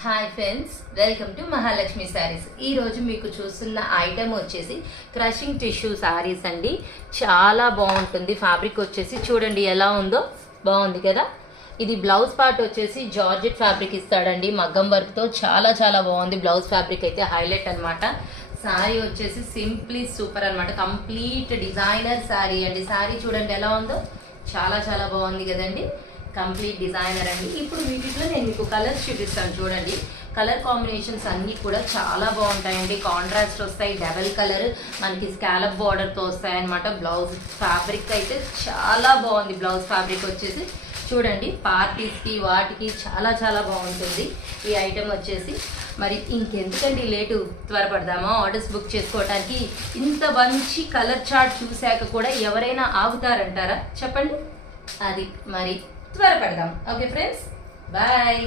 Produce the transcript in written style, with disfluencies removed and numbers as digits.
Hi friends, welcome to Mahalakshmi saris. ఈరోజు మీకు చూస్తున్న ఐటెం వచ్చేసి క్రషింగ్ టిష్యూ శారీస్ అండి. చాలా బాగుంటుంది. ఫ్యాబ్రిక్ వచ్చేసి చూడండి ఎలా ఉందో, బాగుంది కదా. ఇది బ్లౌజ్ పార్ట్ వచ్చేసి జార్జెట్ ఫ్యాబ్రిక్ ఇస్తాడండి, మగ్గం వర్క్తో. చాలా చాలా బాగుంది. బ్లౌజ్ ఫ్యాబ్రిక్ అయితే హైలైట్ అనమాట. శారీ వచ్చేసి సింప్లీ సూపర్ అనమాట. కంప్లీట్ డిజైనర్ శారీ అండి. శారీ చూడండి ఎలా ఉందో, చాలా చాలా బాగుంది కదండి. కంప్లీట్ డిజైనర్ అండి. ఇప్పుడు వీటిలో నేను మీకు కలర్స్ చూపిస్తాను చూడండి. కలర్ కాంబినేషన్స్ అన్నీ కూడా చాలా బాగుంటాయండి. కాంట్రాస్ట్ వస్తాయి, డబల్ కలర్ మనకి స్కాలప్ బార్డర్తో వస్తాయి అనమాట. బ్లౌజ్ ఫ్యాబ్రిక్ అయితే చాలా బాగుంది. బ్లౌజ్ ఫ్యాబ్రిక్ వచ్చేసి చూడండి, పార్టీస్కి వాటికి చాలా చాలా బాగుంటుంది ఈ ఐటెం వచ్చేసి. మరి ఇంకెందుకండి లేటు, త్వరపడదామా ఆర్డర్స్ బుక్ చేసుకోవడానికి? ఇంత మంచి కలర్ చార్ట్ చూశాక కూడా ఎవరైనా ఆగుతారంటారా చెప్పండి? అది మరి త్వరపడదాం. Okay friends, bye.